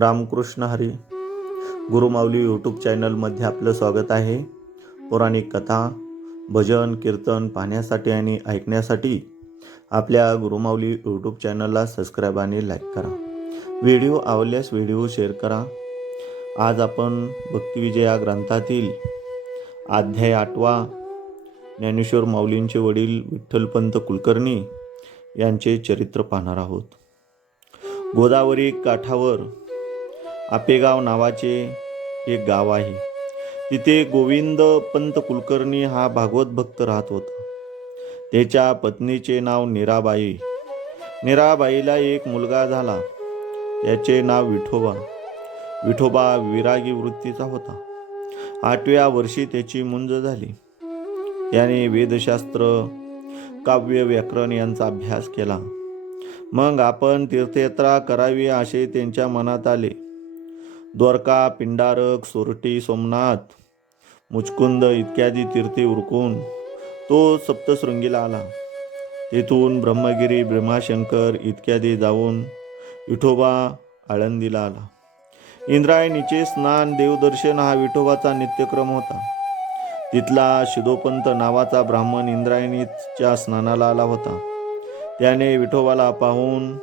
Ramakrishna Hari. Gurumauli YouTube चॅनलमध्ये आपलं स्वागत आहे. पौराणिक कथा, भजन, कीर्तन पाहण्यासाठी आणि ऐकण्यासाठी आपल्या गुरुमाऊली यूट्यूब चॅनलला सबस्क्राईब आणि लाईक करा. व्हिडिओ आवडल्यास व्हिडिओ शेअर करा. आज आपण भक्तिविजय या ग्रंथातील अध्याय 8 ज्ञानेश्वर माऊलींचे वडील विठ्ठलपंत कुलकर्णी यांचे चरित्र पाहणार आहोत. गोदावरी काठावर आपेगाव नावाचे एक गाव आहे. तिथे गोविंद पंत कुलकर्णी हा भागवत भक्त राहत होता. त्याच्या पत्नीचे नाव नीराबाई. नीराबाईला एक मुलगा झाला. त्याचे नाव विठोबा. विठोबा विरागी वृत्तीचा होता. 8व्या वर्षी त्याची मुंज झाली. त्याने वेदशास्त्र, काव्य, व्याकरण यांचा अभ्यास केला. मग आपण तीर्थयात्रा करावी असे त्यांच्या मनात आले. द्वारका, पिंडारक, सोरठी, सोमनाथ, मुचकुंद इत्यादी तीर्थे उरकून तो सप्तशृंगीला आला. तेथून ब्रह्मगिरी, भीमाशंकर इत्यादी जाऊन विठोबा आळंदीला आला. इंद्रायणीचे स्नान, देवदर्शन हा विठोबाचा नित्यक्रम होता. तिथला शिदोपंत नावाचा ब्राह्मण इंद्रायणीच्या स्नानाला आला होता. त्याने विठोबाला पाहून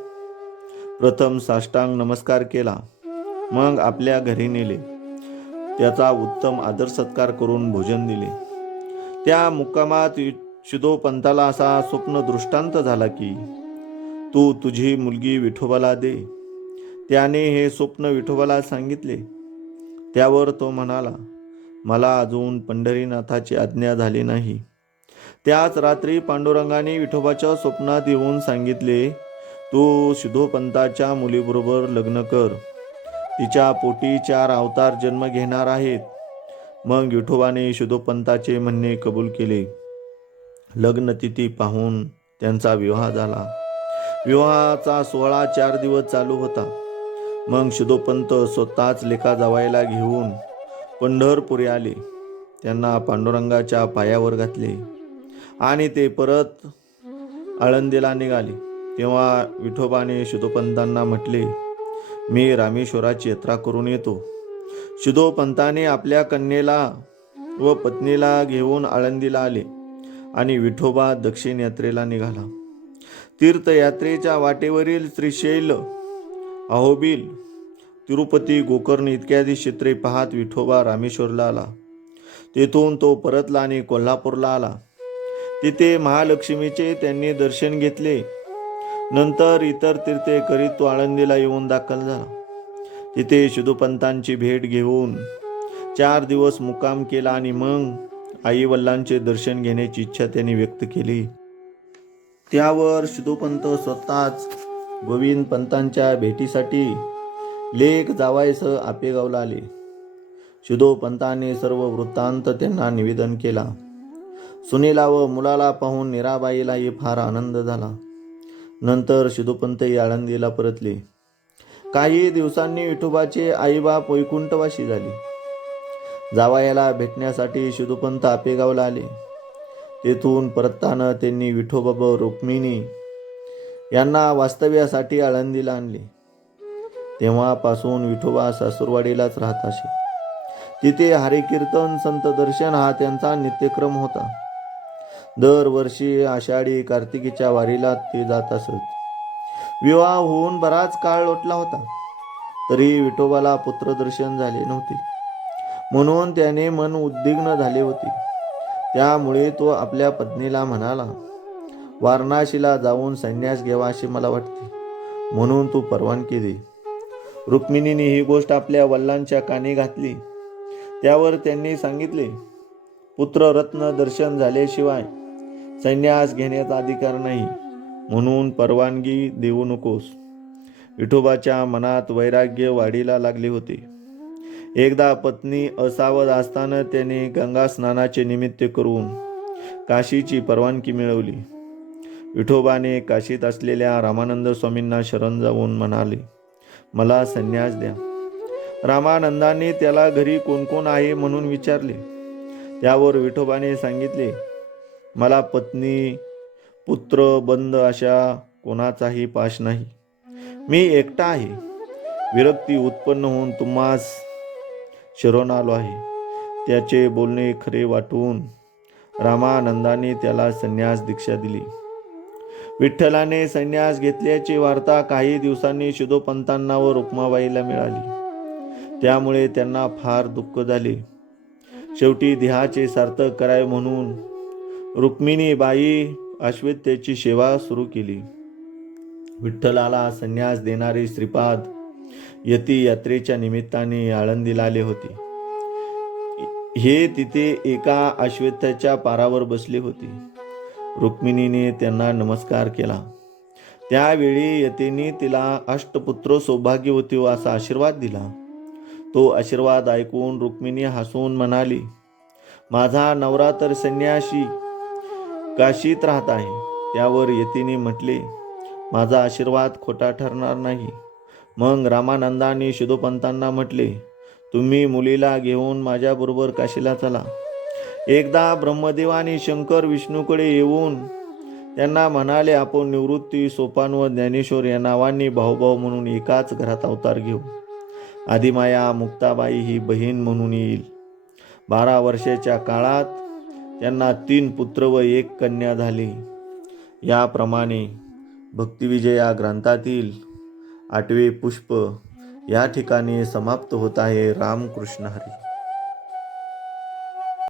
प्रथम साष्टांग नमस्कार केला. मग आपल्या घरी नेले. त्याचा उत्तम आदर सत्कार करून भोजन दिले. त्या मुक्कामात शिदोपंताला असा स्वप्न दृष्टांत झाला की तू तुझी मुलगी विठोबाला दे. त्याने हे स्वप्न विठोबाला सांगितले. त्यावर तो म्हणाला, मला अजून पंढरीनाथाची आज्ञा झाली नाही. त्याच रात्री पांडुरंगाने विठोबाच्या स्वप्नात येऊन सांगितले, तू शिदोपंताच्या मुलीबरोबर लग्न कर. तिच्या पोटी 4 अवतार जन्म घेणार आहेत. मग विठोबाने शिदोपंताचे म्हणणे कबूल केले. लग्नतिथी पाहून त्यांचा विवाह झाला. विवाहाचा सोहळा 4 दिवस चालू होता. मग शिदोपंत स्वतःच लेका जावयाला घेऊन पंढरपुरी आले. त्यांना पांडुरंगाच्या पायावर घातले आणि ते परत आळंदीला निघाले. तेव्हा विठोबाने शिदोपंतांना म्हटले, मी रामेश्वराची यात्रा करून येतो. शिदोपंताने आपल्या कन्येला व पत्नीला घेऊन आळंदीला आले आणि विठोबा दक्षिण यात्रेला निघाला. तीर्थयात्रेच्या वाटेवरील श्रीशैल, अहोबिल, तिरुपती, गोकर्ण इत्यादी क्षेत्रे पाहत विठोबा रामेश्वरला आला. तेथून तो परतला आणि कोल्हापूरला आला. तिथे महालक्ष्मीचे त्यांनी दर्शन घेतले. नंतर इतर तीर्थे करीत तो आळंदीला येऊन दाखल झाला. तिथे शिदोपंतांची भेट घेऊन 4 दिवस मुक्काम केला आणि मग आई वडिलांचे दर्शन घेण्याची इच्छा त्यांनी व्यक्त केली. त्यावर शिदोपंत स्वतःच गोविंद पंतांच्या भेटीसाठी लेक जावायसह आपेगावला आले. शिदोपंतांनी सर्व वृत्तांत त्यांना निवेदन केला. सुनेला व मुलाला पाहून नीराबाईलाही फार आनंद झाला. नंतर शिदोपंतही आळंदीला परतले. काही दिवसांनी विठोबाचे आईबाप वैकुंठवासी झाले. जावयाला भेटण्यासाठी शिदोपंत आपेगावला आले. तेथून परतताना त्यांनी विठोबा व रुक्मिणी यांना वास्तव्यासाठी आळंदीला आणले. तेव्हापासून विठोबा सासूरवाडीलाच राहत असे. तिथे हरिकीर्तन, संत दर्शन हा त्यांचा नित्यक्रम होता. दरवर्षी आषाढी कार्तिकीच्या वारीला ते जात असत. विवाह होऊन बराच काळ लोटला होता, तरी विठोबाला पुत्रदर्शन झाले नव्हते. म्हणून त्याने मन उद्विग्न झाले होते. त्यामुळे तो आपल्या पत्नीला म्हणाला, वाराणसीला जाऊन संन्यास घ्यावा असे मला वाटते, म्हणून तू परवानगी दे. रुक्मिणीने ही गोष्ट आपल्या वडिलांच्या कानी घातली. त्यावर त्यांनी सांगितले, पुत्ररत्न दर्शन झाल्याशिवाय संन्यास घेण्याचा अधिकार नाही, म्हणून परवानगी देऊ नकोस. विठोबाच्या मनात वैराग्य वाढीला लागले होते. एकदा पत्नी असावध असताना त्याने गंगा स्नानाचे निमित्त करून काशीची परवानगी मिळवली. विठोबाने काशीत असलेल्या रामानंद स्वामींना शरण जाऊन म्हणाले, मला संन्यास द्या. रामानंदाने त्याला घरी कोण कोण आहे म्हणून विचारले. त्यावर विठोबाने सांगितले, मला पत्नी, पुत्र, बंध अशा कोणाचाही पाश नाही. मी एकटा आहे. विरक्ती उत्पन्न होऊन तुम्हास शरण आलो आहे. त्याचे बोलणे खरे वाटून रामानंदाने त्याला संन्यास दीक्षा दिली. विठ्ठलाने संन्यास घेतल्याची वार्ता काही दिवसांनी शिदोपंतांना व रुक्माबाईला मिळाली. त्यामुळे त्यांना फार दुःख झाले. शेवटी देहाचे सार्थक करावे म्हणून रुक्मिणीबाई अश्वत्थाची सेवा सुरू केली. विठ्ठलाला संन्यास देणारे श्रीपाद यती यात्रेच्या निमित्ताने आळंदीला आले होते. हे तिथे एका अश्वत्थाच्या पारावर बसले होते. रुक्मिणीने त्यांना नमस्कार केला. त्यावेळी यतीने तिला अष्टपुत्र सौभाग्यवती असा आशीर्वाद दिला. तो आशीर्वाद ऐकून रुक्मिणी हसून म्हणाली, माझा नवरा तर संन्यासी काशीत राहत आहे. त्यावर यतीने म्हटले, माझा आशीर्वाद खोटा ठरणार नाही. मग रामानंदाने शिदोपंतांना म्हटले, तुम्ही मुलीला घेऊन माझ्याबरोबर काशीला चला. एकदा ब्रह्मदेव आणि शंकर विष्णूकडे येऊन त्यांना म्हणाले, आपण निवृत्ती, सोपान व ज्ञानेश्वर या नावांनी भाऊभाऊ म्हणून एकाच घरात अवतार घेऊ. आदिमाया मुक्ताबाई ही बहीण म्हणून येईल. 12 वर्षाच्या काळात त्यांना 3 पुत्र व 1 कन्या झाली. याप्रमाणे भक्तिविजय या ग्रंथातील 8वे पुष्प या ठिकाणी समाप्त होत आहे. रामकृष्ण हरी.